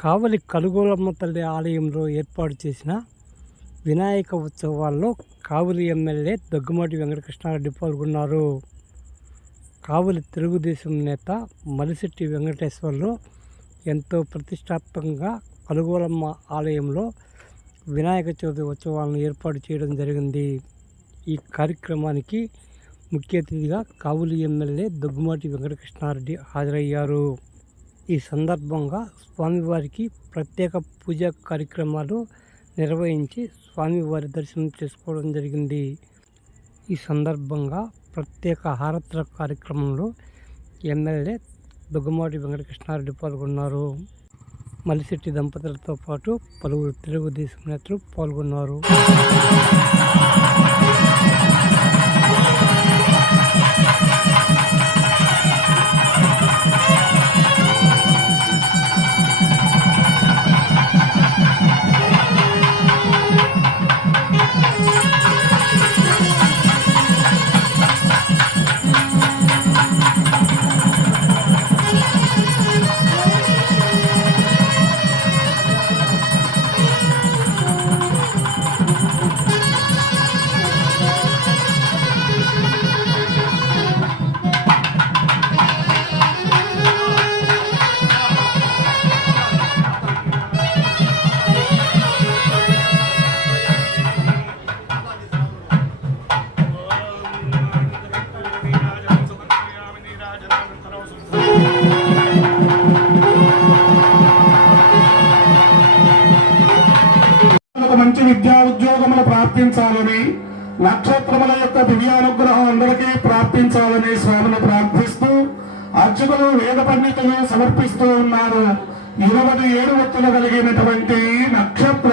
కావలి కలుగోలమ్మ తల్లి ఆలయంలో ఏర్పాటు చేసిన వినాయక ఉత్సవాల్లో కావలి ఎమ్మెల్యే దగ్గుమాటి వెంకటకృష్ణారెడ్డి పాల్గొన్నారు. కావలి తెలుగుదేశం నేత మలిశెట్టి వెంకటేశ్వర్లు ఎంతో ప్రతిష్టాత్మకంగా కలుగోలమ్మ ఆలయంలో వినాయక చవితి ఉత్సవాలను ఏర్పాటు చేయడం జరిగింది. ఈ కార్యక్రమానికి ముఖ్య అతిథిగా కావులి ఎమ్మెల్యే దగ్గుమాటి వెంకటకృష్ణారెడ్డి హాజరయ్యారు. ఈ సందర్భంగా స్వామివారికి ప్రత్యేక పూజా కార్యక్రమాలు నిర్వహించి స్వామివారి దర్శనం చేసుకోవడం జరిగింది. ఈ సందర్భంగా ప్రత్యేక హారత్ర కార్యక్రమంలో ఎమ్మెల్యే దుగ్గమాటి వెంకటకృష్ణారెడ్డి పాల్గొన్నారు. మలిశెట్టి దంపతులతో పాటు పలువురు తెలుగుదేశం నేతలు పాల్గొన్నారు. విద్యా ఉద్యోగములు ప్రాప్తించాలని నక్షత్రముల యొక్క దివ్యానుగ్రహం అందరికీ ప్రాప్తించాలని స్వామిని ప్రార్థిస్తూ అర్చకులు వేద పండితులు సమర్పిస్తూ ఉన్నారు. ఇరవై ఏడు వత్తులు కలిగినటువంటి నక్షత్ర